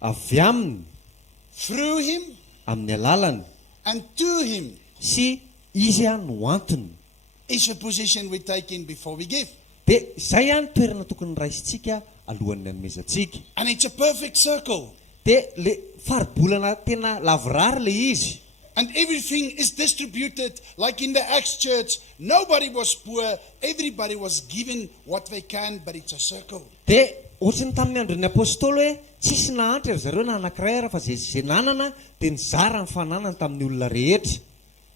avy aminy, through him, amin'ny alalany, and to him sy izy no antony. is a position we take in before we give. Dia izay toerana tokony raisitsika alohan'ny anomezantsika. And it's a perfect circle. Dia le faribolana tena lavorary le izy. And everything is distributed like in the Acts church. Nobody was poor. Everybody was given what they can, but it's a circle. Dia ohatrany tamin'ny andron'ny apôstôly hoe tsisy nahantra ry zareo na anankiray ara fa zay nanana dia nizara ny fananana tamin'ny olona rehetra.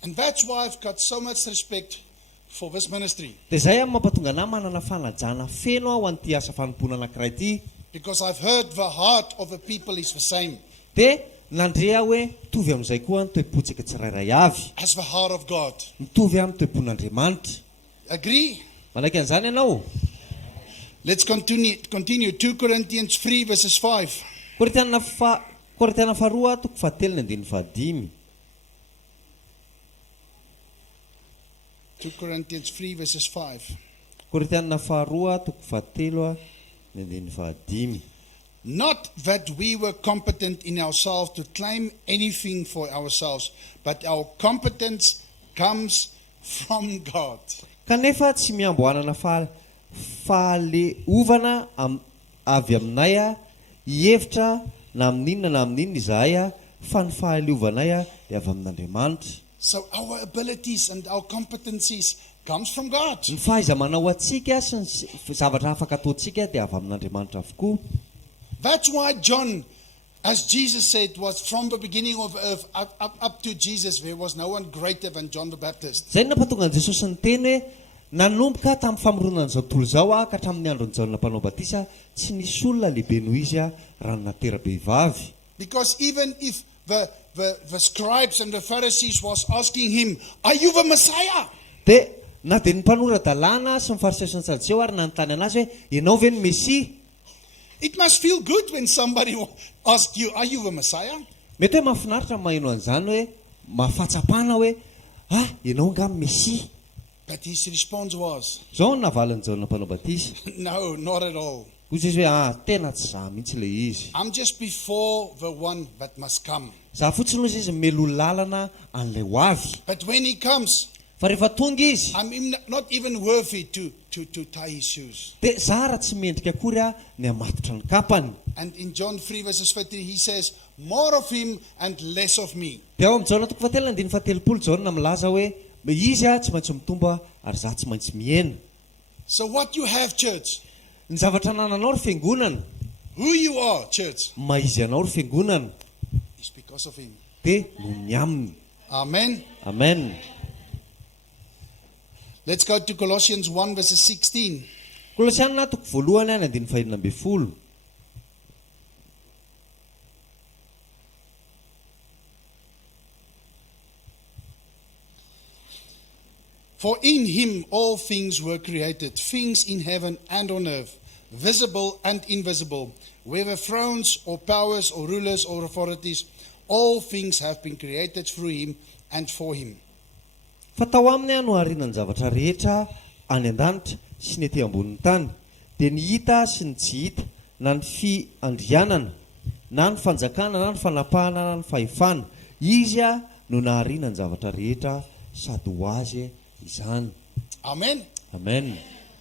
And that's why I've got so much respect for this ministry. Dia izay amin'ny mampatonga anahy manana fanajana feno aho an'ity asa fanompoana anankiray ity. Because I've heard the heart of the people is the same Dia nandrea hoe mitovy amin'izay koa ny toe-potsika tsirairay avy. as the heart of God. Mitovy amin'ny toe-pon'Andriamanitra. Agree? Manaiky an'izany ianao? Let's continue. 2 Corinthians 3 verses 5. Korinthiana faharoa toko fahatelo ny andininy fahadimy. 2 Corinthians 3 verses 5. Korinthiana faharoa toko fahatelo ny andininy fahadimy. Not that we were competent in ourselves to claim anything for ourselves, but our competence comes from God. Kanefa tsy miamboanana fahaleovana avy aminay hihevitra na amin'inona na amin'inona izahay fa ny fahaleovanay dia avy amin'Andriamanitra. So our abilities and our competencies comes from God. Ny fahaiza-manao atsika sy ny zavatra afaka ataontsika dia avy amin'Andriamanitra avokoa. That's why John, as Jesus said, was from the beginning of earth up to Jesus, there was no one greater than John the Baptist. Zay napatonga an Jesosy ny teny hoe nanomboka tamin'ny famoronan'izao tontolo izao ka hatramin'ny andron'ny Jaona mpanao batisa tsy nisy olona lehibe noho izy raha natera-behivavy. Because even if the scribes and the Pharisees was asking him, "Are you the Messiah?" Dia na dia ny mpanora dalàna sy ny fariseo sy ny sadoseo ary nanontany anazy hoe ianao ve ny Mesia? It must feel good when somebody asks you, "Are you the Messiah?" Mety hoe mahafinaritra maheno an'izany hoe mahafatsapana hoe ianao angamy Mesia. But his response was, Zao ny navalin'ny Jaona mpanao batisa. "No, not at all. Hoy izy hoe tena tsy za mihitsy le izy. I'm just before the one that must come. Za fotsiny hoy izy melo lalana an'ilay ho avy. But when he comes, Fa rehefa tonga izy I'm not even worthy to tie his shoes." dia za raha tsy mendrika akory ny amatotra ny kapany. And in John 3 verses 13, he says, "More of him and less of me." Dia ao amin'ny Jaona toko fahatelo andiny fahatelopolo Jaona milaza hoe izy tsy maintsy mitomba ary za tsy maintsy mihena. So what you have, church, Ny zavatra nananao ry fiangonana, who you are, church, maizy anao ry fiangonana is because of him. dia noho ny aminy. Amen. Amen. Let's go to Colossians 1 verses 16. Kolosianina toko voalohany ny andiny fahaenina ambin'ny folo. For in him all things were created, things in heaven and on earth, visible and invisible, whether thrones or powers or rulers or authorities, all things have been created through him and for him. Fa tao aminy no harianany zavatra rehetra any an-danitra sy ny ety ambonin'ny tany, dia ny hita sy ny tsy hita, na ny fiandrianana, na ny fanjakana, na ny fanapahana, na ny fahefana. Izy no naharianany zavatra rehetra sady ho azy izany. Amen. Amen.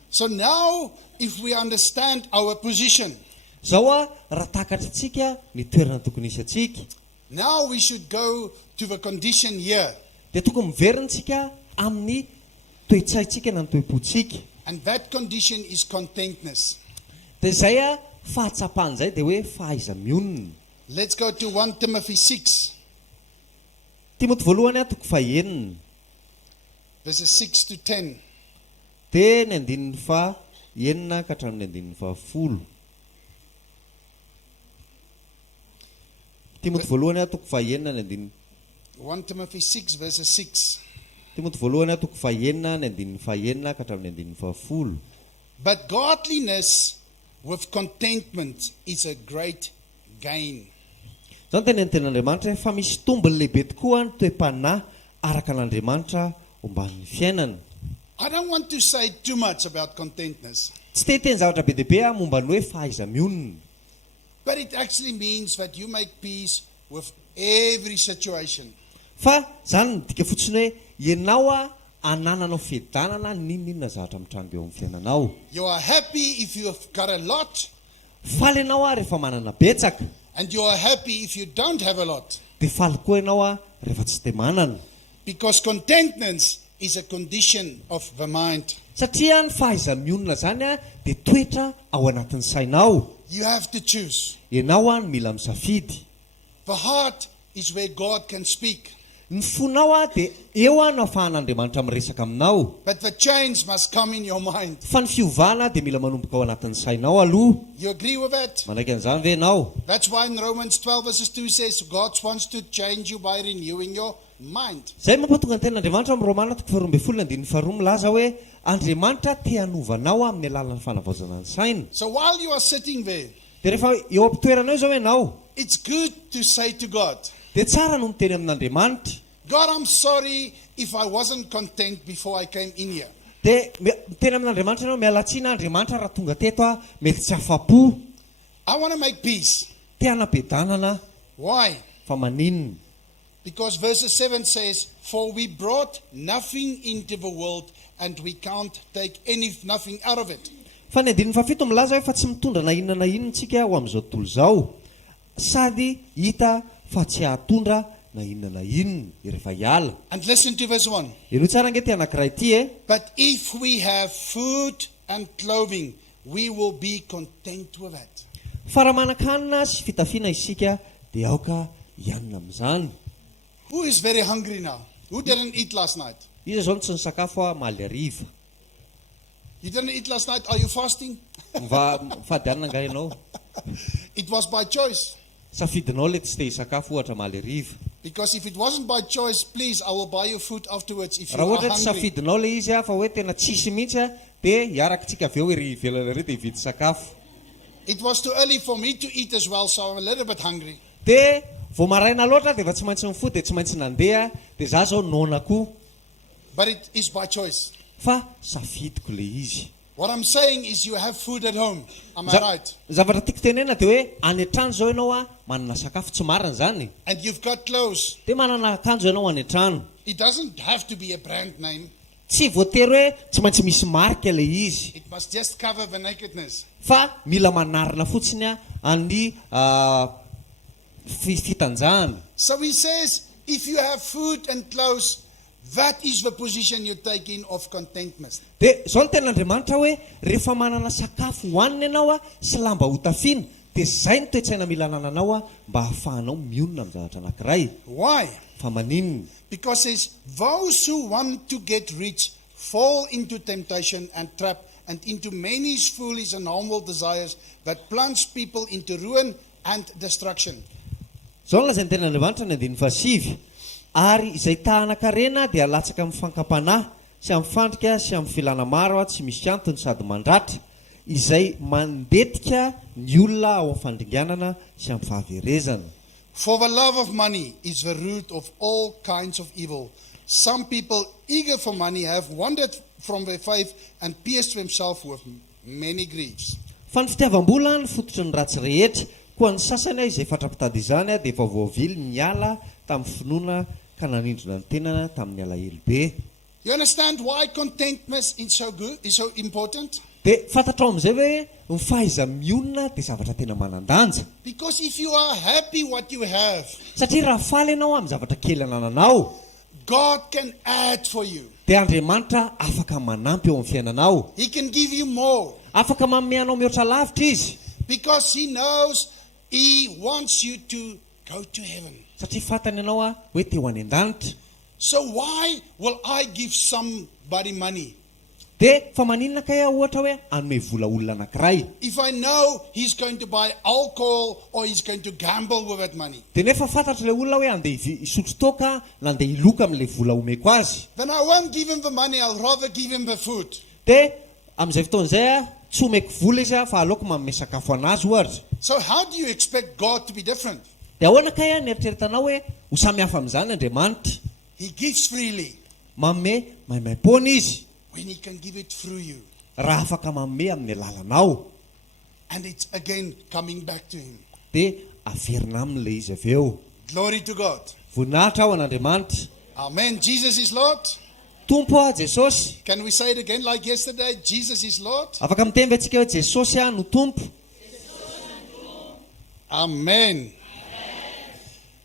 So now, if we understand our position, Zao raha takatritsika ny toerana tokony isy atsika, now we should go to the condition here. dia tokony miverintsika amin'ny toe-tsaintsika na ny toe-potsika. And that condition is contentness. Dia izay fahatsapana izay dia hoe fahaiza-mionona. Let's go to 1 Timothy 6, Timoty voalohany toko fahaenina verses 6 to 10. dia ny andininy fahaenina ka hatramin'ny andininy fahafolo. Timoty voalohany toko fahaenina ny andininy 1 Timothy 6 verses 6. Timoty voalohany toko fahaenina ny andininy fahaenina ka hatramin'ny andininy fahafolo. But godliness with contentment is a great gain. Zao tena ny ten'Andriamanitra fa misy tombony lehibe tokoa ny toe-panahy araka an'Andriamanitra omban'ny fiainana. I don't want to say too much about contentness. Tsy te hiteny zavatra be dehibe momba ny hoe fahaiza-mionona. But it actually means that you make peace with every situation. Fa zany midika fotsiny hoe ianao anananao fiadanana ninninona zavatra mitrango eo amin'ny fiainanao. You are happy if you have got a lot, Faly ianao rehefa manana betsaka, and you are happy if you don't have a lot. dia faly koa ianao rehefa tsy dia manana. Because contentment is a condition of the mind. Satria ny fahaiza-mionona zany dia toetra ao anatin'ny sainao. You have to choose. Ianao no mila misafidy. The heart is where God can speak. Ny fonao dia eo no ahafahan'Andriamanitra miresaka aminao. But the change must come in your mind. Fa ny fiovana dia mila manomboka ao anatin'ny sainao aloha. You agree with that? Manaiky an'izany ve ianao? That's why in Romans 12 verses 2 says God wants to change you by renewing your mind. Zay mampatonga ny ten'Andriamanitra amin'ny Romana 12:2 milaza hoe Andriamanitra te hanovanao amin'ny alalan'ny fanavaozana ny saina. So while you are sitting there, Dia rehefa eo am-pitoeranao izao ianao, it's good to say to God, dia tsara no miteny amin'Andriamanitra. God, I'm sorry if I wasn't content before I came in here. Dia miteny amin'Andriamanitra ianao, mialatsina Andriamanitra raha tonga teto mety tsy afa-po. I want to make peace. Te hanabedanana. Why? Fa maninona? Because verse 7 says, for we brought nothing into the world and we can't take nothing out of it. Fa ny 7 milaza hoe fa tsy mitondra na inona na inona tsika ho amin'izao tontolo izao. Sady hita fa tsy hahatondra na inona na inona rehefa hiala. And listen to verse 1. Ianao tsara ange ty anankiray ity But if we have food and clothing, we will be content with that. Fa raha manan-kanina sy fitafiana isika dia aoka hianina amin'izany. Who is very hungry now? Who didn't eat last night? Iza zao tsy nisakafo maly hariva. You didn't eat last night? Are you fasting? Mifady anina nga ianao. It was by choice. Safidinao le tsy te hisakafo ohatra maly hariva. Because if it wasn't by choice, please, I will buy you food afterwards if you Raha are ohatra tsy hungry. safidinao le izy fa hoe tena tsisy mihitsy dia hiarakitsika avy eo ery ivelana ery dia hividy sakafo. It was too early for me to eat as well, so I'm a little bit hungry. Dia vao maraina loatra dia efa tsy maintsy mifoty dia tsy maintsy nandeha dia za zao nona koa. But it is by choice. Fa safidiko le izy. What I'm saying is you have food at home. Am I right? Zavatra tiako tenena dia hoe any an-trano zao ianao manana sakafo tsy marina zany. And you've got clothes. Dia manana akanjo ianao any an-trano. It doesn't have to be a brand name. Tsy voatery hoe tsy maintsy misy marika le izy. It must just cover the nakedness. Fa mila manarina fotsiny any fitanjahana. So he says, if you have food and clothes, that is the position you take in of contentment. Dia zao no ten'Andriamanitra hoe rehefa manana sakafo hohanina ianao sy lamba hotafiana dia zay no toe-tsaina mila anananao mba hahafahanao mionona amin'ny zavatra anankiray. Why? Fa maninona? Because it says, those who want to get rich fall into temptation and trap and into many foolish and harmful desires that plunge people into ruin and destruction. Zao no lazay ny ten'Andriamanitra ny 7. Ary izay tahana-karena dia latsaka amin'ny fankapanahy sy amin'ny fandrika sy amin'ny filana maro tsy misy antony sady mandratra izay mandetika ny olona ao amin'ny fandringanana sy amin'ny fahaverezana. For the love of money is the root of all kinds of evil. Some people eager for money have wandered from their faith and pierced themselves with many griefs. Fa ny fitiavam-bola ny fototry ny ratsy rehetra, koa ny sasany izay fatrapitady izany dia efa voavily niala tamin'ny finoana ka nanindrona ny tenana tamin'ny alahelo be. You understand why contentment is so good, is so important? Dia fantatrao amin'izay hoe ny fahaiza-mionona dia zavatra tena manan-danja. Because if you are happy what you have, Satria raha faly ianao amin'ny zavatra kely anananao, God can add for you. dia Andriamanitra afaka manampy eo amin'ny fiainanao. He can give you more. Afaka mameanao mihoatra lavitra izy. Because He knows He wants you to go to heaven. Satria fantany ianao hoe te ho any an-danitra. So why will I give somebody money? Dia fa maninona kay ohatra hoe anome vola olona anankiray. If I know he's going to buy alcohol or he's going to gamble with that money, Dia nefa fantatra le olona hoe andeha hisotro toaka na andeha hiloka amin'ilay vola omeko azy. then I won't give him the money. I'll rather give him the food. Dia amin'izay fotoan'izay tsy omeko vola izy fa aleoko manome sakafo anazy ohatra. So how do you expect God to be different? Dia ahoana kay nieritreretanao hoe ho samihafa amin'izany Andriamanitra. He gives freely Manome maimai-poana izy when He can give it through you. raha afaka manome amin'ny alalanao. And it's again coming back to Him. dia averina amin'ilay izy avy eo. Glory to God. Voninahitra ao an'Andriamanitra. Amen. Jesus is Lord. Tompo a Jesosy. Can we say it again like yesterday? Jesus is Lord. Afaka mitemby antsika hoe Jesosy no tompo. Amen.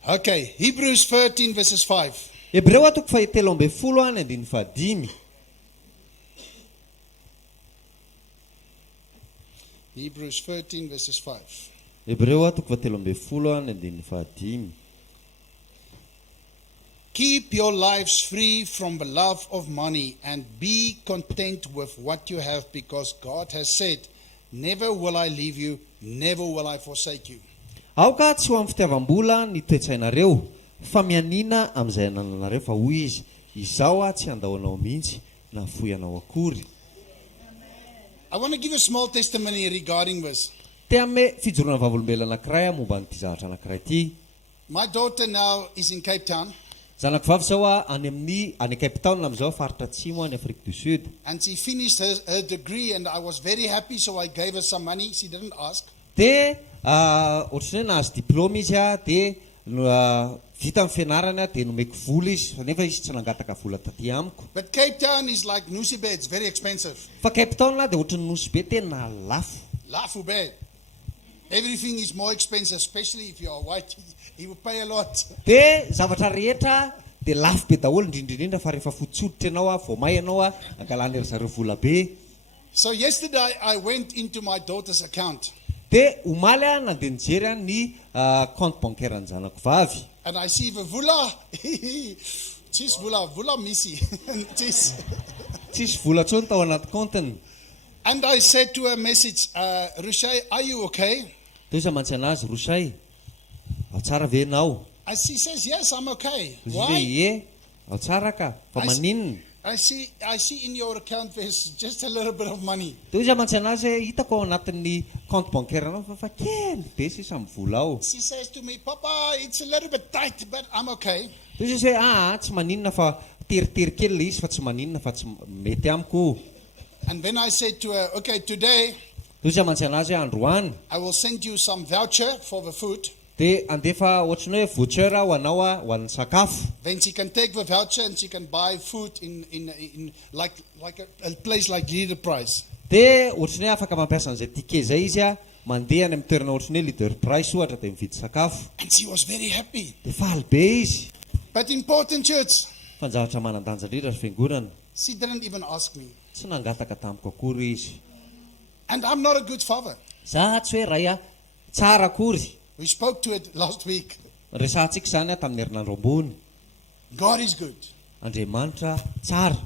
Okay, Hebrews 13 verses 5. Hebreo atoko fahatelo amby folo any andiny fahadimy. Hebrews 13 verses 5. Hebreo atoko fahatelo amby folo any andiny fahadimy. Keep your lives free from the love of money and be content with what you have, because God has said, never will I leave you, never will I forsake you. Aoka tsy ho amin'ny fitiavam-bola ny toetsainareo, fa mianina amin'izay anananareo, fa hoy izy, izao tsy andahoanao mihitsy na foy anao akory. I want to give a small testimony regarding this. Te ame fijorona vavolombelona anankiray momba n'ity zavatra anankiray ity. My daughter now is in Cape Town, Zanako vavy zao any Cape Town amin'izao faritra atsimo any Afrique du Sud. and she finished her degree, and I was very happy, so I gave her some money. She didn't ask. Dia ohatrany hoe nahazo diplôma izy dia vita amin'ny fianarana dia nomeko vola izy, nefa izy tsy nangataka vola taty amiko. But Cape Town is like Nusibe, it's very expensive. Fa Cape Town dia ohatrany nosy be tena lafo. Laugh bad. Everything is more expensive, especially if you are white. You will pay a lot. Dia zavatra rehetra dia lafo be daholo, indrindrindrindra fa rehefa fotsoditra ianao vao may ianao angalany ry zareo vola be. So yesterday I went into my daughter's account, Dia omaly nandeha nijery ny compte bancaire ny zanako vavy. and I see the vula. Cheese vula missy. Cheese. Tsisy vola tsony tao anaty compteny. And I said to her message, Rushay, are you okay? Dia izy mantsy anazy, Rosay, ao tsara ve ianao? And she says, yes, I'm okay. Izy Why? hoe ao tsara ka, fa I s- maninona? I see in your account there's just a little bit of money. Dia izy mantsy anazy hoe hitako ao anatin'ny compte bancaire anao fa kely be sisa amin'ny vola ao. She says to me, Papa, it's a little bit tight, but I'm okay. Dia izy hoe tsy maninona fa teritery kely ilay izy fa tsy maninona fa tsy mety amiko. And then I said to her, okay, today Dia izy mantsy anazy hoe androany I will send you some voucher for the food. dia andefa ohatrany hoe voucher ho anao ho an'ny sakafo. Then she can take the voucher and she can buy food in like a place like Leader Price. Dia ohatrany hoe afaka mampiasa an'izay ticket zay izy mandeha any amin'ny toerana ohatrany hoe Leader Price ohatra dia mividy sakafo. And she was very happy. Dia faly be izy. But important, church, Fa ny zavatra manan-danja indrindra ny fiangonana. she didn't even ask me. Tsy nangataka tamiko akory izy. And I'm not a good father. Za tsy hoe ray tsara akory. We spoke to it last week. Resantsika izany tamin'ny herinandro ambony. God is good. Andriamanitra tsara.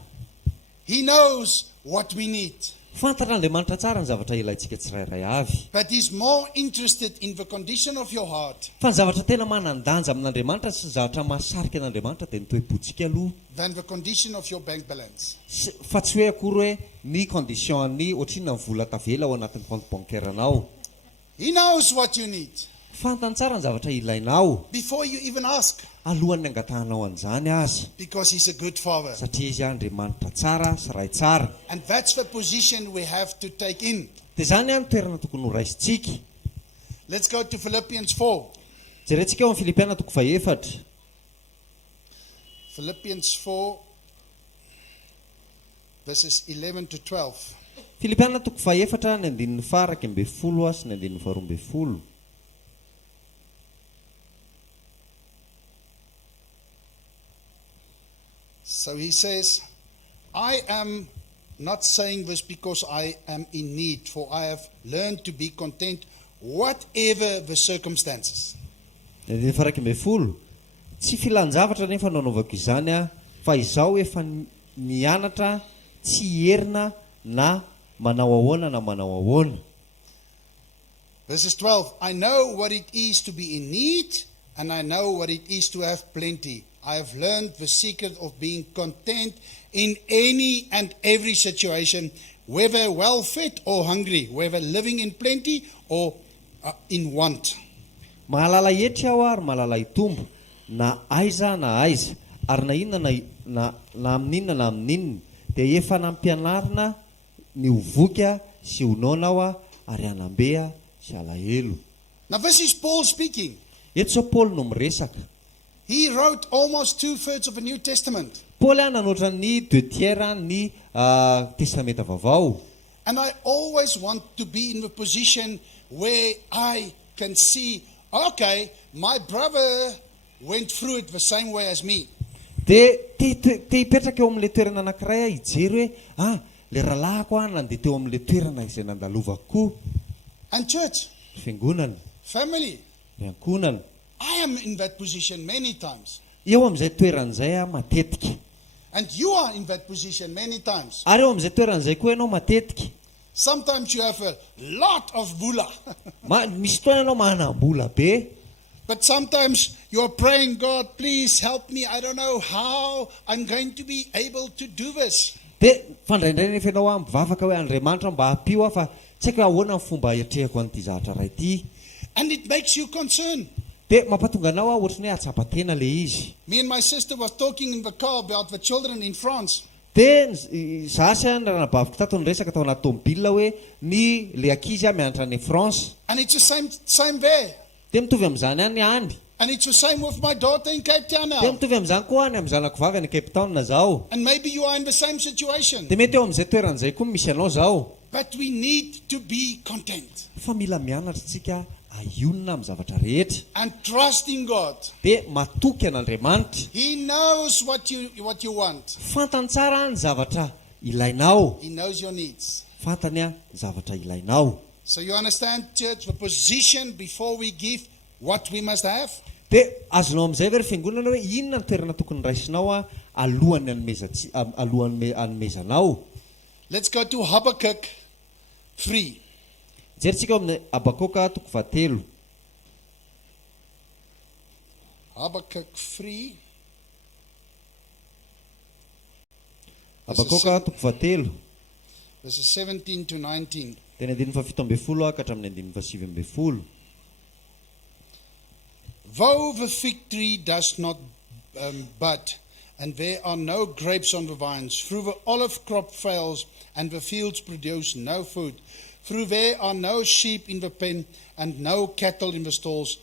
He knows what we need. Fantatr'Andriamanitra tsara ny zavatra ilaintsika tsirairay avy. But He's more interested in the condition of your heart Fa ny zavatra tena manan-danja amin'Andriamanitra sy ny zavatra mahasarika an'Andriamanitra dia ny toe-potsika aloha. than the condition of your bank balance. Fa tsy hoe akory hoe ny condition-ny ohatrina ny vola tavela ao anatin'ny compte bancaire anao. He knows what you need Fantany tsara ny zavatra ilainao before you even ask, alohan'ny angatahanao an'izany azy. because He's a good father. Satria izy Andriamanitra tsara sy ray tsara. And that's the position we have to take in. Dia izany ny toerana tokony ho raisintsika. Let's go to Philippians 4. Jerentsika eo amin'ny Filipiana toko faefatra. Philippians 4, verses 11 to 12. Filipiana toko faefatra ny andinin'ny faraka amby folo sy ny andinin'ny faharoa amby folo. So he says, I am not saying this because I am in need, for I have learned to be content whatever the circumstances. Ny andinin'ny faraka amby folo. Tsy filan-javatra nefa nanaovako izany fa izaho efa nianatra tsy herina na manao ahoana na manao ahoana. Verses 12, I know what it is to be in need, and I know what it is to have plenty. I have learned the secret of being content in any and every situation, whether well fed or hungry, whether living in plenty or in want. Mahalala hetra aho ary mahalala hitombo na aiza na aiza ary na inona na amin'inona na amin'inona dia efa nampianarina ny hovoka sy honona aho ary hanambeha sy alahelo. Now this is Paul speaking. Eto zao Paoly no miresaka. He wrote almost 2/3 of the New Testament. Paoly nanoatra ny 2/3 ny testamenta vaovao. And I always want to be in the position where I can see, okay, my brother went through it the same way as me. Dia te hipetraka eo amin'ilay toerana anankiray hijery hoe le rahalahako nandeha teo amin'ilay toerana izay nandalovako. And church, Fiangonana, family, miankonana. I am in that position many times. Eo amin'izay toeran'izay matetika. And you are in that position many times. Ary eo amin'izay toeran'izay koa ianao matetika. Sometimes you have a lot of bula. Misy fotoana ianao manam-bola be. But sometimes you are praying, God, please help me. I don't know how I'm going to be able to do this. Dia fandraindray nefa ianao mivavaka hoe Andriamanitra mba hampio fa tsy haiko ahoana ny fomba hiatrehako an'ity zavatra ray ity. And it makes you concerned. Dia mampatonga anao ohatrany hoe atsapa-tena le izy. Me and my sister was talking in the car about the children in France. Dia zasy ranabaviko tato nyresaka tao anaty tomobila hoe ny le ankizy mianatra any France. And it's the same there. Dia mitovy amin'izany any. And it's the same with my daughter in Cape Town Dia now. mitovy amin'izany koa any amin'ny zanako vavy any Cape Town zao. And maybe you are in the same situation. Dia mety eo amin'izay toeran'izay koa misy anao zao. But we need to be content. Fa mila mianatra tsika ahionina amin'ny zavatra rehetra. And trusting God. Dia matoky an'Andriamanitra. He knows what you want. Fantany tsara ny zavatra ilainao. He knows your needs. Fantany zavatra ilainao. So you understand, church, the position before we give what we must have? Dia azonao amin'izay very fiangonana hoe inona ny toerana tokony raisinao alohan'ny hanomezanao. Let's go to Habakkuk 3. Jerentsika amin'ny Habakoka 3. Habakkuk 3. Habakoka 3. Verses 17 to 19. Teny 17 ka hatramin'ny 19. Though the fig tree does not bud, and there are no grapes on the vines, through the olive crop fails, and the fields produce no food, through there are no sheep in the pen, and no cattle in the stalls,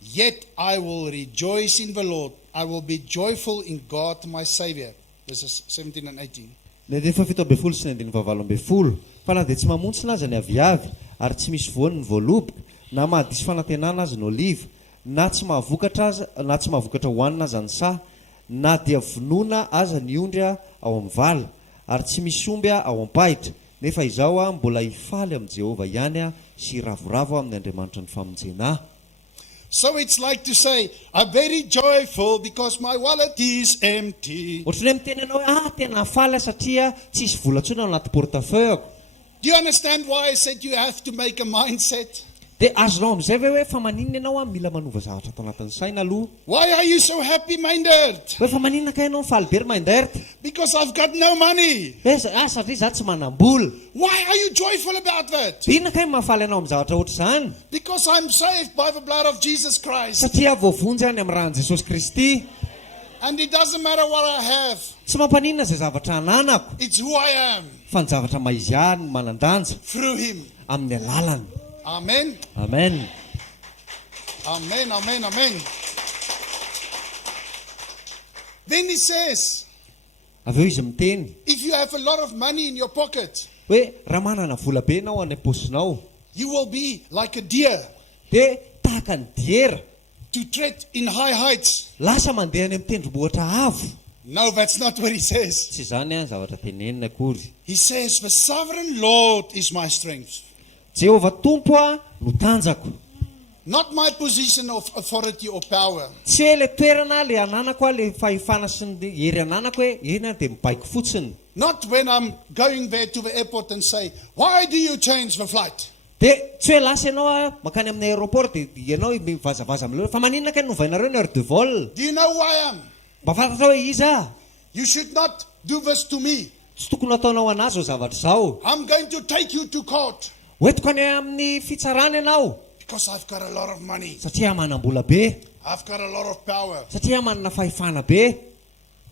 yet I will rejoice in the Lord. I will be joyful in God my Savior. Verses 17 and 18. Ny 17 sy ny 19. Fa na dia tsy mamontsina aza ny aviavy, ary tsy misy voany ny voaloboka, na mahadisy fanantenana azy ny oliva, na tsy mahavokatra hoanina aza ny saha, na dia vonoina aza ny ondry ao amin'ny vala, ary tsy misy omby ao am-pahitra, nefa izao mbola hifaly amin'i Jehova ihany sy ravoravo amin'ny Andriamanitra ny famonjena. So it's like to say, I'm very joyful because my wallet is empty. Ohatrany miteny ianao hoe tena faly satria tsisy vola intsony ao anaty portefeuille. Do you understand why I said you have to make a mindset? Dia azonao amin'izay ve hoe fa maninona ianao mila manova zavatra atao anatin'ny saina aloha? Why are you so happy minded? Hoe fa maninona ka ianao mifaly be ry mainderta? Because I've got no money. Satria za tsy manam-bola. Why are you joyful about that? Inona ka mahafaly anao amin'ny zavatra ohatr'izany? Because I'm saved by the blood of Jesus Christ. Satria voavonjy any amin'ny ran'i Jesosy Kristy. And it doesn't matter what I have. Tsy mampaninona izay zavatra ananako. It's who I am. Fa ny zavatra maizany manan-danja Through him. amin'ny alalany. Amen. Amen. Amen, amen, amen. Then he says, Avy eo izy miteny if you have a lot of money in your pocket, hoe raha manana vola be ianao any am-posinao, you will be like a deer dia tahaka ny diera, to tread in high heights. lasa mandeha any amin'ny tendrombohitra avo. No, that's not what he says. Tsy izany zavatra tenenina akory. He says, the sovereign Lord is my strength. Jehova tompo no tanjako. Not my position of authority or power. Tsy hoe le toerana le ananako le fahefana sy ny hery ananako hoe ena dia mibaiko fotsiny. Not when I'm going there to the airport and say, why do you change the flight? Dia tsy hoe lasa ianao makany amin'ny aéroport dia ianao mivazavaza amin'ireo fa maninona ka novainareo ny heure de vol? Do you know who I am? Mba fantatra hoe iza? You should not do this to me. Tsy tokony ataonao anazy zavatra izao. I'm going to take you to court. Hoentiko any amin'ny fitsarana ianao. Because I've got a lot of money. Satria manam-bola be. I've got a lot of power. Satria manana fahefana be.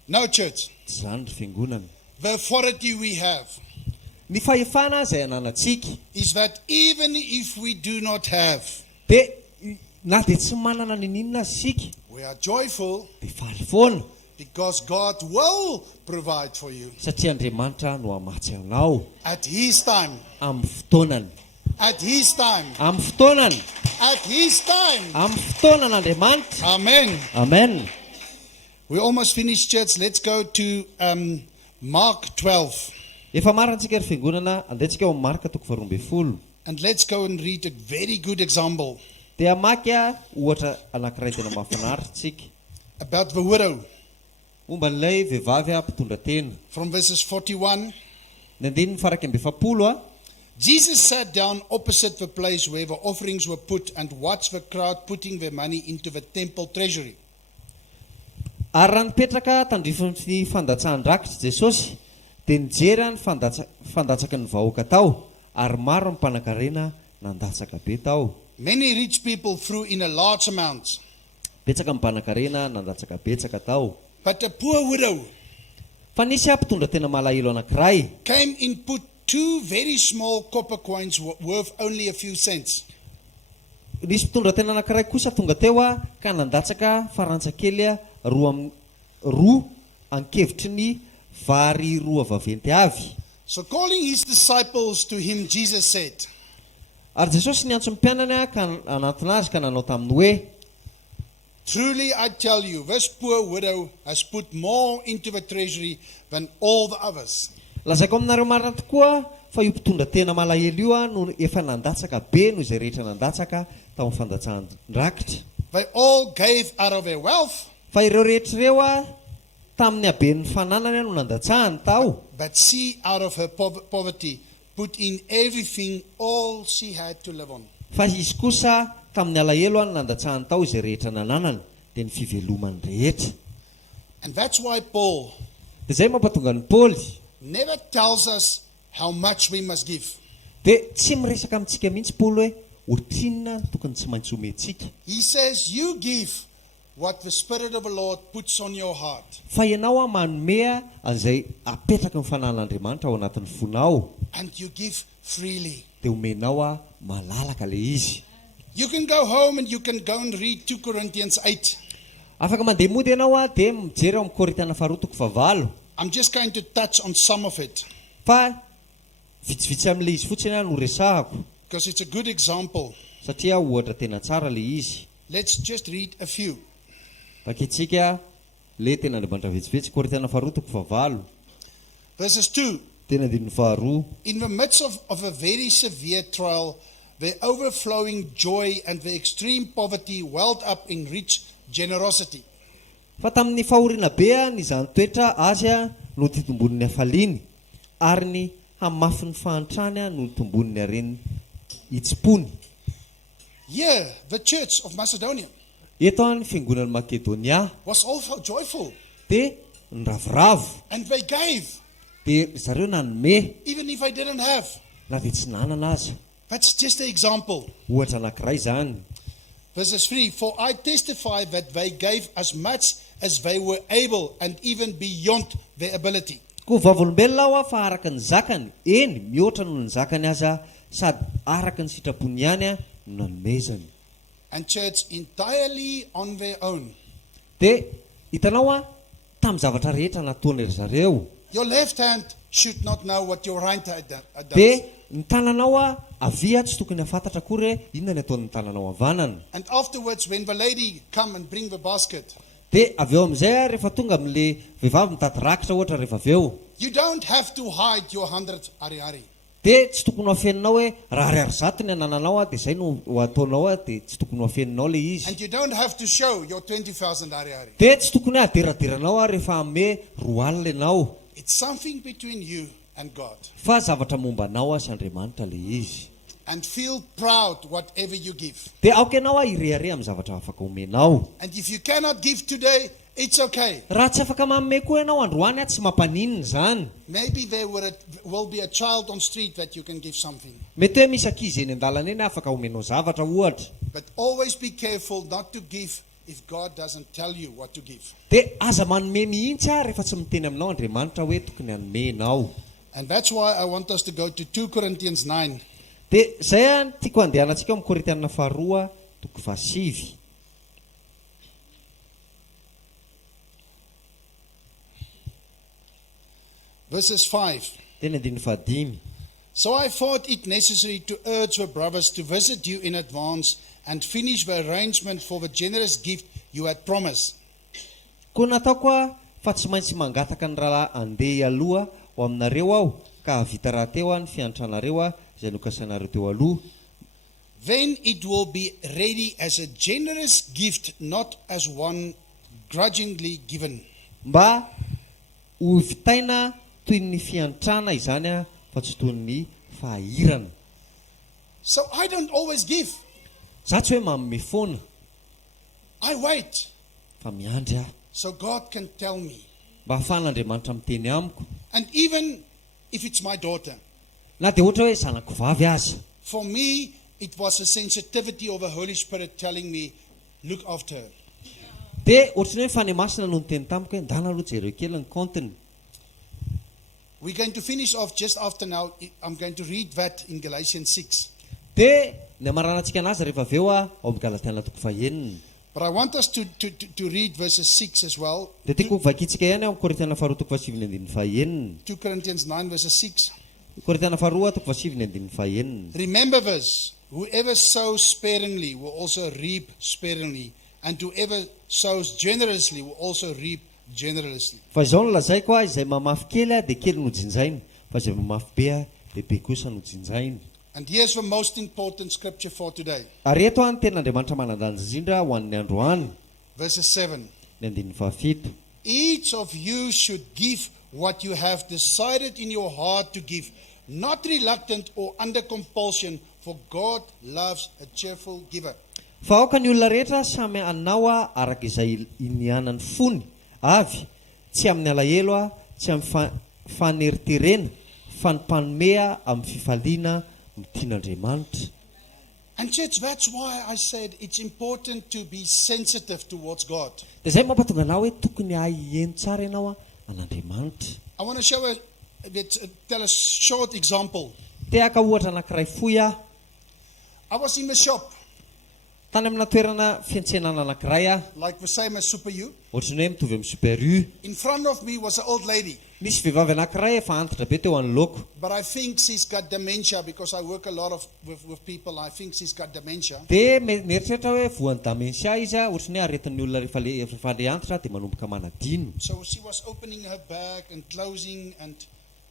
No, church. Tsy izany ry fiangonana. The authority we have Ny fahefana izay ananantsika is that even if we do not have, dia na dia tsy manana ninina sika We are joyful dia faly foana because God will provide for you satria Andriamanitra no hamatsy anao at His time. amin'ny fotoanany At His time. amin'ny fotoanany At His time. amin'ny fotoanan'Andriamanitra. Amen. Amen. We almost finished, church. Let's go to Mark 12. Efa marantsika ry fiangonana, andehantsika ao amin'ny Marka 12. And let's go and read a very good example Dia maky ohatra anankiray tena mahafinaritsika about the widow momba n'ilay vehivavy mpitondra tena. from verses 41. Ny andininy faraka amby 70 Jesus sat down opposite the place where the offerings were put and watched the crowd putting their money into the temple treasury. Ary raha nipetraka tandrifon'ny fandatsahan-drakitra Jesosy, dia nijery ny fandatsaky ny vahoaka tao, ary maro ny mpanan-karena nandatsaka be tao. Many rich people threw in a large amount, Betsaka ny mpanan-karena nandatsaka betsaka tao. but a poor widow Fa nisy mpitondra tena malahelo anankiray, came and put 2 very small copper coins worth only a few cents. nisy mpitondra tena anankiray kosa tonga teo ka nandatsaka farantsakely roa ankevitry ny vary roa vaventy avy. So calling his disciples to him, Jesus said, Ary Jesosy niantso ny mpianany ka anatona azy ka nanao taminy hoe, truly I tell you, this poor widow has put more into the treasury than all the others. lazaiko aminareo marina tokoa fa io mpitondra tena malahelo io no efa nandatsaka be noho izay rehetra nandatsaka tao amin'ny fandatsahan-drakitra. They all gave out of their wealth, Fa ireo rehetra ireo tamin'ny haben'ny fananany no nandatsahany tao. but she out of her poverty put in everything, all she had to live on. Fa izy kosa tamin'ny alahelo no nandatsahany tao izay rehetra nananany dia ny fivelomany rehetra. And that's why Paul Dia izay mampatonga ny Paoly never tells us how much we must give. dia tsy miresaka amintsika mihitsy Paoly hoe ohatrinona no tokony tsy maintsy omentsika. He says, you give what the Spirit of the Lord puts on your heart. Fa ianao manome an'izay apetraka ny fanan'Andriamanitra ao anatin'ny fonao, And you give freely. dia omenao malalaka le izy. You can go home and you can go and read 2 Corinthians 8. Afaka mandeha mody ianao dia mijery ao amin'ny Korintana faharoa 9. I'm just going to touch on some of it Fa vitsivitsy amin'ilay izy fotsiny no resahako because it's a good example. satria ohatra tena tsara le izy. Let's just read a few. Vakitsika le tena Andriamanitra vitsivitsy Korintana faharoa 9. Verses 2. Tena andininy faharoa. In the midst of a very severe trial, their overflowing joy and their extreme poverty welled up in rich generosity. Fa tamin'ny fahoriana be ny izany toetra azy no titombon'ny hafaliany, ary ny hamafin'ny fahantrany no tombon'ny hareny hitsi-pony. Here, the church of Macedonia Eto ny fiangonan'ny Makedonia was also joyful, dia ny ravoravo, and they gave, dia zareo nanome even if they didn't have. na dia tsy nanana aza. That's just an example. Ohatra anankiray zany. Verses 3, for I testify that they gave as much as they were able and even beyond their ability. Koa vavolombelona aho fa araka ny zakany, eny mihoatra noho ny zakany aza, sady araka ny sitrapony ihany no nanomezany. And church, entirely on their own. Dia hitanao tamin'ny zavatra rehetra nataony ry zareo. Your left hand should not know what your right hand does. Dia ny tananao avia tsy tokony hafantatra akory hoe inona ny ataon'ny tananao havanana. And afterwards, when the lady come and bring the basket, Dia avy eo amin'izay rehefa tonga amin'ilay vehivavy mitady rakitra ohatra rehefa avy eo, you don't have to hide your 100 ari-ari. dia tsy tokony ho afeninao hoe raha ariary zato ny anananao dia izay no ataonao dia tsy tokony ho afeninao le izy. And you don't have to show your 20,000 ari-ari. Dia tsy tokony haderaderanao rehefa ame 2,000 ianao. It's something between you and God. Fa zavatra momba anao sy Andriamanitra le izy. And feel proud whatever you give. Dia aoka ianao irehare amin'ny zavatra afaka omenao. And if you cannot give today, it's okay. Raha tsy afaka manome koa ianao androany tsy mampaninina zany. Maybe there will be a child on street that you can give something. Mety hoe misy ankizy eny an-dalana eny afaka omenao zavatra ohatra. But always be careful not to give if God doesn't tell you what to give. Dia aza manome mihitsy rehefa tsy miteny aminao Andriamanitra hoe tokony hanomenao. And that's why I want us to go to 2 Corinthians 9. Dia izay tiako andehanantsika amin'ny Korintana faharoa toko fahasivy. Verses 5. Teny andiny fahadimy. So I thought it necessary to urge the brothers to visit you in advance and finish the arrangement for the generous gift you had promised. Koa natao koa fa tsy maintsy mangataka ny raha andeha aloha ho aminareo aho ka havita raha teo ny fiantranareo izay nokasanareo teo aloha. Then it will be ready as a generous gift, not as one grudgingly given. Mba ho vitaina toy ny fiantrana izany fa tsy toy ny fahirana. So I don't always give. Za tsy hoe manome foana I wait fa miandry aho so God can tell me. mba ahafahan'Andriamanitra miteny amiko. And even if it's my daughter, Na dia ohatra hoe zanako vavy aza, for me, it was a sensitivity of the Holy Spirit telling me, look after her. dia ohatrany hoe fany masina no niteny tamiko hoe ndana aloha jereo kely ny comptiny. We're going to finish off just after now. I'm going to read that in Galatians 6. Dia ny amaranantsika anazy rehefa avy eo ao amin'ny Galatiana toko fahaenina. But I want us to read verses 6 as well. Dia tiako vakitsika ihany ao amin'ny Korintiana faharoa toko fahasivy ny andininy fahaenina. 2 Corinthians 9 verses 6. Korintiana faharoa toko fahasivy ny andininy fahaenina. Remember this, whoever sows sparingly will also reap sparingly, and whoever sows generously will also reap generously. Fa izao no lazaiko izay mamafy kely dia kely no jinjainy, fa izay mamafy be dia be kosa no jinjainy. And here's the most important scripture for today. Ary eto ny ten'Andriamanitra manandanja indrindra ho an'ny androany. Verses 7. Ny andininy fahafito. Each of you should give what you have decided in your heart to give, not reluctant or under compulsion, for God loves a cheerful giver. Fa aoka ny olona rehetra samy anao araka izay inianany fony avy, tsy amin'ny alahelo tsy amin'ny faneriterena, fa ny mpanome amin'ny fifaliana mitian'Andriamanitra. And church, that's why I said it's important to be sensitive towards God. Dia izay mampatonga anao hoe tokony haheno tsara ianao an'Andriamanitra. I want to tell a short example. Tehaka ohatra anankiray fohy aho. I was in the shop, Tany amina toerana fiantsenana anankiray aho. like the same as Super U. Ohatrany hoe mitovy amin'ny Super U. In front of me was an old lady, Misy vehivavy anankiray efa antitra be teo anoloko. but I think she's got dementia because I work a lot with people. I think she's got dementia. Dia mieritreritra hoe voan'ny damensia izy ohatrany hoe aretin'ny olona rehefa le antitra dia manomboka manadino. So she was opening her bag and closing and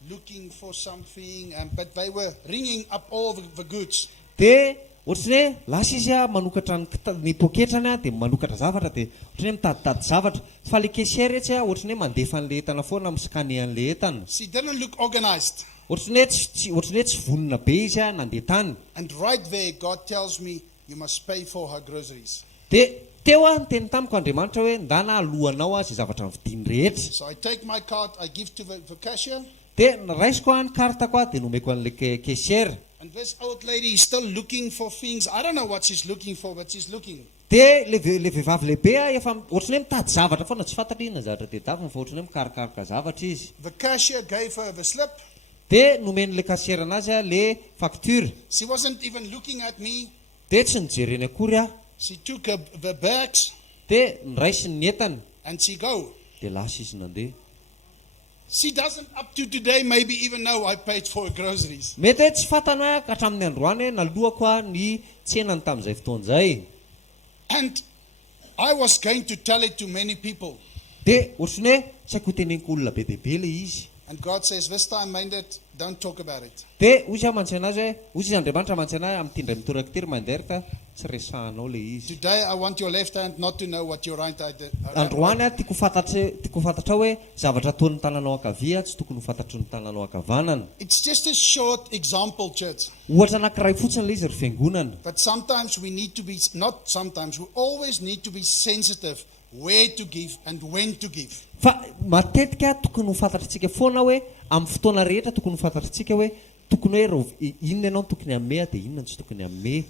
looking for something, but they were ringing up all the goods. Dia ohatrany hoe lasa izy manokatra ny poketrany dia manokatra zavatra dia ohatrany hoe mitaditady zavatra. Fa le caissière etsy ohatrany hoe mandefa an'le entana foana miskane an'le entana. She didn't look organized. Ohatrany hoe tsy vonona be izy nandeha tany. And right there, God tells me, you must pay for her groceries. Dia teo niteny tamiko Andriamanitra hoe ndana alohanao izay zavatra vidiny rehetra. So I take my card, I give to the cashier, Dia raisiko ny kartako dia nomeko an'le caissière. and this old lady is still looking for things. I don't know what she's looking for, but she's looking. Dia le vehivavy lehibe efa ohatrany hoe mitady zavatra foana tsy fantatra inona zavatra tedaviny fa ohatrany hoe mikarokaroka zavatra izy. The cashier gave her the slip. Dia nomen'le caissière anazy le facture. She wasn't even looking at me. Dia tsy nijereny akory aho. She took the bags Dia niraisiny ny entany and she go. dia lasa izy nandeha. She doesn't up to today maybe even know I paid for her groceries. Mety hoe tsy fantana ka hatramin'ny androany nalohako ny tsenany tamin'izay fotoan'izay. And I was going to tell it to many people. Dia ohatrany hoe tsy haiko teneniko olona be dia be le izy. And God says, this time, Minded, don't talk about it. Dia ozy aho mantsy anazy hoe ozy izy Andriamanitra mantsy anahy amin'ny tindray mitorakitery manderita tsy resahanao le izy. Today, I want your left hand not to know what your right hand did. Androany tiako fantatra hoe zavatra ataon'ny tananao ankavia tsy tokony ho fantatry ny tananao ankavanana. It's just a short example, church. Ohatra anankiray fotsiny le izy ry fiangonana. But sometimes we need to be, not sometimes, we always need to be sensitive where to give and when to give. Fa matetika tokony ho fantatritsika foana hoe amin'ny fotoana rehetra tokony ho fantatritsika hoe tokony hoe inona ianao tokony hameha dia inona tsy tokony hameha.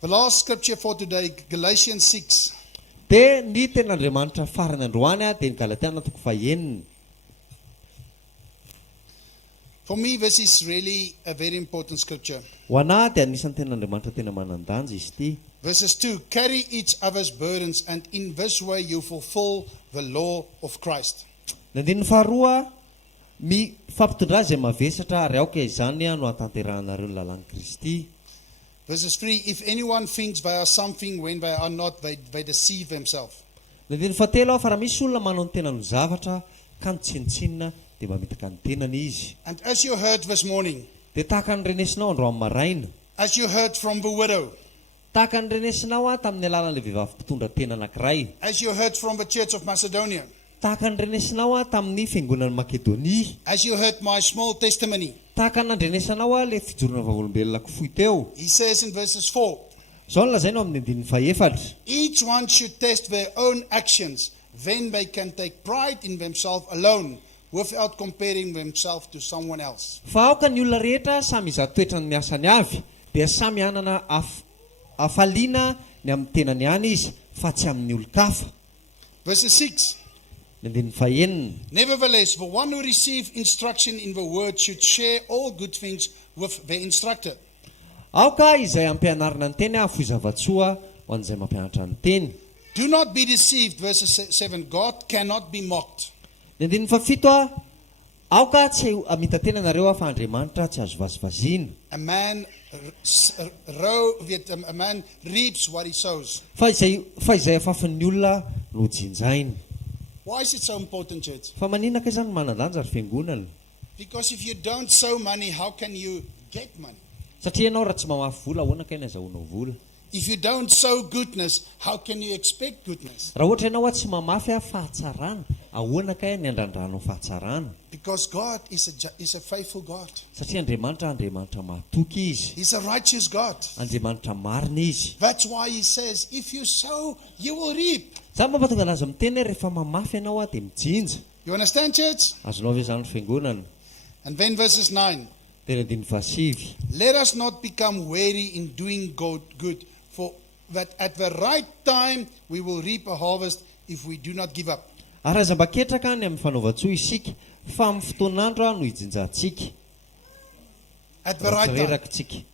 The last scripture for today, Galatians 6. Dia ny ten'Andriamanitra farany androany dia ny Galatiana toko fahaenina. For me, this is really a very important scripture. Ho anahy dia anisan'ny ten'Andriamanitra tena manandanja izy ity. Verses 2, carry each other's burdens, and in this way you fulfill the law of Christ. Ny andininy faharoa, mifampitondra izay mavesatra ary aoka izany no hatanteranareo ny lalàn'i Kristy. Verses 3, if anyone thinks they are something when they are not, they deceive themselves. Ny andininy fahatelo, fa raha misy olona manao ny tenany zavatra ka nitsinitsinina dia mamitaka ny tenany izy. And as you heard this morning, Dia tahaka ny renesinao andro amin'ny maraina, as you heard from the widow, tahaka ny renesinao tamin'ny alalan'ilay vehivavy mpitondra tena anankiray, as you heard from the Church of Macedonia, tahaka ny renesinao tamin'ny fiangonan'ny Makedonia, as you heard my small testimony, tahaka nandrenesanao ilay fijorona vavolombelonako fohy teo. he says in verses 4, Izao no lazaina amin'ny andininy fahaefatra. each one should test their own actions, then they can take pride in themselves alone, without comparing themselves to someone else. Fa aoka ny olona rehetra samy izato toetrany miasany avy, dia samy anana afaliana ny amin'ny tenany ihany izy, fa tsy amin'ny olon-kafa. Verses 6, Ny andininy fahaenina. nevertheless, the one who receives instruction in the word should share all good things with the instructor. Aoka izay ampianarina ny teny afoy zavatsoa ho an'izay mampianatra ny teny. Do not be deceived, verses 7, God cannot be mocked. Ny andininy fafito, aoka tsy mitatena nareo fa Andriamanitra tsy azo vazivaziana. A man reaps what he sows. Fa izay afafan'ny olona no jinjaina. Why is it so important, church? Fa maninaka izany manandanja ary fiangonana. Because if you don't sow money, how can you get money? Satria ianao raha tsy mamafy vola, ahoana ka ina azahoanao vola? If you don't sow goodness, how can you expect goodness? Raha ohatra ianao tsy mamafy fahatsarana, ahoana ka ny andrandranao fahatsarana? Because God is a faithful God. Satria Andriamanitra mahatoky izy. He's a righteous God. Andriamanitra marina izy. That's why he says, if you sow, you will reap. Zany mampatonga anazy miteny rehefa mamafy ianao dia mijinja. You understand, church? Azonao ve zany fiangonana? And then verses 9. Tena andininy fahasivy. Let us not become weary in doing good, for that at the right time we will reap a harvest if we do not give up. Ary aza mba ketraka ny amin'ny fanaovan-tsoa isika, fa amin'ny fotoan'andro no hijinjantsika. At the right time. Rerakintsika.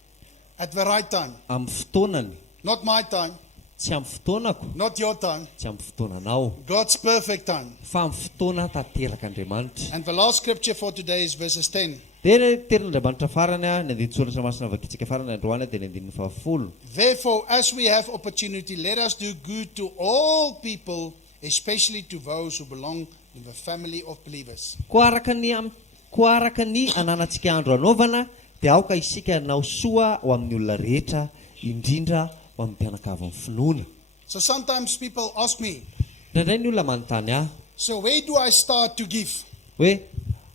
At the right time. Amin'ny fotoanany. Not my time. Tsy amin'ny fotoanako. Not your time. Tsy amin'ny fotoananao. God's perfect time. Fa amin'ny fotoana tanterak'Andriamanitra. And the last scripture for today is verses 10. Dia ny tenin'Andriamanitra farany ny andininy tsoratra masina vakitsika farany androany dia ny andininy fahafolo. Therefore, as we have opportunity, let us do good to all people, especially to those who belong in the family of believers. Koa araka ny ananantsika andro anaovana, dia aoka isika hanao soa ho amin'ny olona rehetra, indrindra ho amin'ny mpianakavy amin'ny finoana. So sometimes people ask me, Indraindray ny olona manontany ahy, so where do I start to give? hoe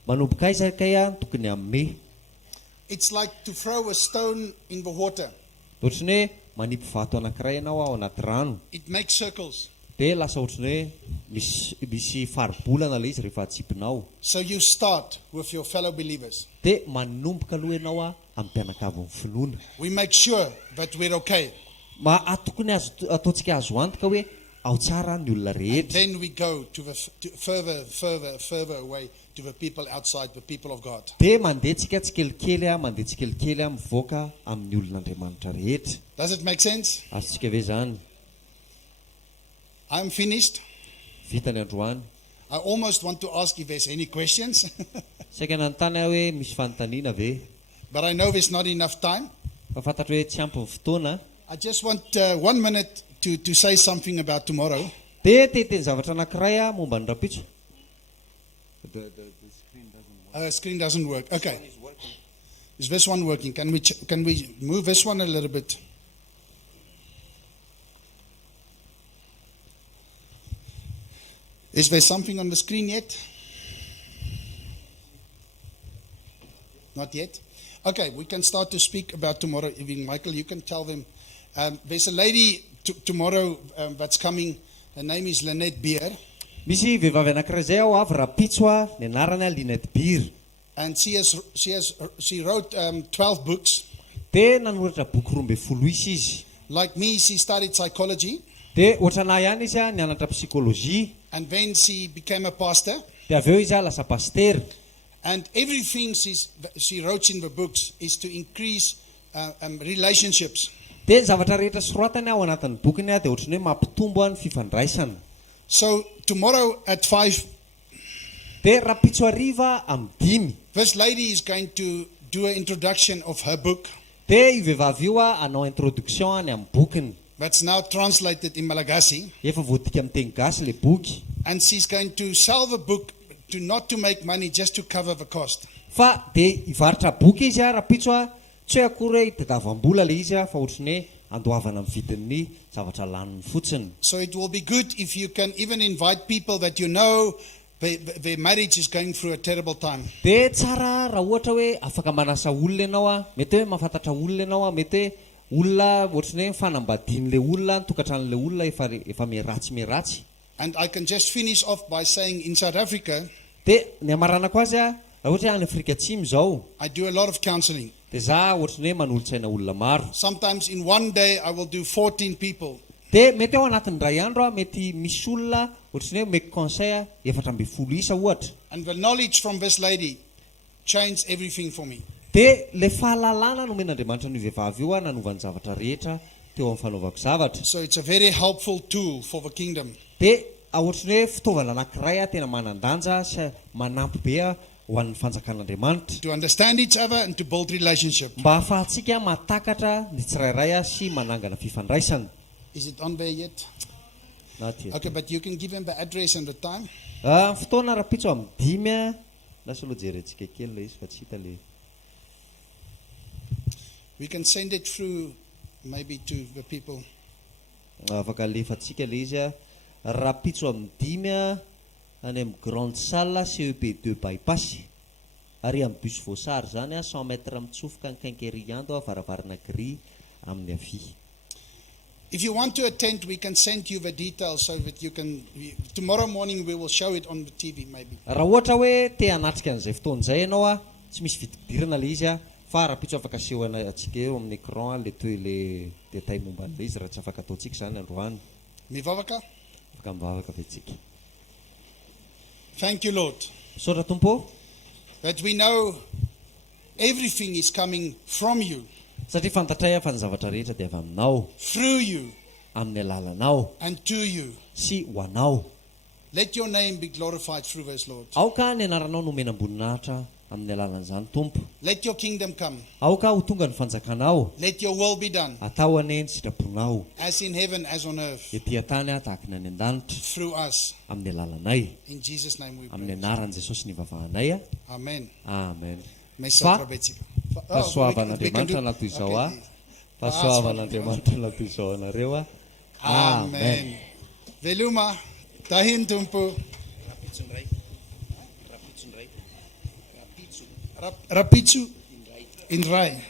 manomboka aiza kay tokony amin'ny? It's like to throw a stone in the water. Ohatrany hoe manipy vato anankiray ianao ao anaty rano, It makes circles. dia lasa ohatrany hoe misy faribolana ilay izy rehefa atsipinao. So you start with your fellow believers. Dia manomboka aloha ianao amin'ny mpianakavy amin'ny finoana. We make sure that we're okay. Tokony ataontsika azo antoka hoe ao tsara ny olona rehetra. Then we go to further away to the people outside, the people of God. Dia mandehantsika tsikelikely mivoaka amin'ny olon'Andriamanitra rehetra. Does it make sense? Azontsika ve zany? I'm finished. Vita ny androany. I almost want to ask if there's any questions, Saika nanontany aho hoe misy fanontaniana ve? but I know there's not enough time. Fa fantatra hoe tsy ampy ny fotoana. I just want 1 minute to say something about tomorrow. Dia teteny zavatra anankiray momba ny rapitso. Screen doesn't work. Okay. Is this one working? Can we move this one a little bit? Is there something on the screen yet? Not yet? Okay, we can start to speak about tomorrow evening. Michael, you can tell them. There's a lady tomorrow that's coming. Her name is Lynette Beer. Misy vehivavy anankiray zay ao avy rapitso ny anarany Lynette Beer. And she wrote 12 books. Dia nanoratra boky 12 izy. Like me, she studied psychology. Dia ohatranahy ihany izy nianatra psikolojia. And then she became a pastor. Dia avy eo izy lasa paster. And everything she wrote in the books is to increase relationships. Dia ny zavatra rehetra soratany ao anatin'ny bokiny dia ohatrany hoe mampitombo ny fifandraisana. So tomorrow at 5, Dia rapitso hariva amin'ny 5. this lady is going to do an introduction of her book Dia io vehivavy io hanao introduction ny amin'ny bokiny. that's now translated in Malagasy. Efa voadika amin'ny teny gasy ilay boky. And she's going to sell the book not to make money, just to cover the cost. Fa dia hivarotra boky izy rapitso tsy hoe akory hoe tadavam-bola ilay izy fa ohatrany hoe andoavana amin'ny vidin'ny zavatra laniny fotsiny. So it will be good if you can even invite people that you know their marriage is going through a terrible time. Dia tsara raha ohatra hoe afaka manasa olona ianao mety hoe mahafantatra olona ianao mety hoe olona ohatrany hoe fanambadian'ilay olona ny tokantran'ilay olona efa meratsy. And I can just finish off by saying in South Africa, Dia ny amaranako azy raha ohatra hoe any Afrika Atsimo izao I do a lot of counseling. dia za ohatrany hoe manolotsaina olona maro. Sometimes in one day I will do 14 people. Dia mety ao anatin'ny ray andro mety misy olona ohatrany hoe make conseil 14 isa ohatra. And the knowledge from this lady changed everything for me. Dia le fahalalana nomen'Andriamanitra ny vehivavy io nanovany zavatra rehetra teo amin'ny fanaovako zavatra. So it's a very helpful tool for the kingdom. Dia ohatrany hoe fitaovana anankiray tena manandanja sy manampy be ho an'ny fanjakan'Andriamanitra. To understand each other and to build relationship. Mba ahafahantsika matakatra ny tsirairay sy manangana fifandraisana. Is it on there yet? Not yet. Okay, but you can give them the address and the time. Fotoana rapitso amin'ny 5 lasa aloha jerentsika kely ilay izy fa tsy hita le. We can send it through maybe to the people. Afaka alefatsika le izy rapitso amin'ny 5 any amin'ny grande salle CEP2 bypass ary amin'ny bus voasary zany 100 mètres mitsofoka ny Kinkeriando varavarana gris amin'ny avy. If you want to attend, we can send you the details so that you can. Tomorrow morning we will show it on the TV maybe. Raha ohatra hoe te hanatrika an'izay fotoan'izay ianao tsy misy vidikidirana le izy fa rapitso afaka asehona atsika eo amin'ny écran le toe le détail momba an'ilay izy raha tsy afaka ataontsika zany androany. Mivavaka? Afaka mivavaka vetsika. Thank you, Lord, Misaotra Tompo that we know everything is coming from you, satria fantatray fa ny zavatra rehetra dia avy aminao, through you, amin'ny alalanao and to you. sy ho anao. Let your name be glorified through this, Lord. Aoka ny anaranao nomena amboninahitra amin'ny alalan'izany Tompo. Let your kingdom come. Aoka ho tonga ny fanjakanao, Let your will be done, atao ane ny sitraponao as in heaven as on earth, etỳ tany tahaka ny any an-danitra through us. amin'ny alalanay, In Jesus' name we amin'ny pray. anaran'i Jesosy ny vavahanay. Amen. Amen. Mesotra betsika. Fahasoavan'Andriamanitra natoy izao fahasoavan'Andriamanitra natoy izao anareo Amen. Veluma, tahin tumpu. Rapitsu in Rai.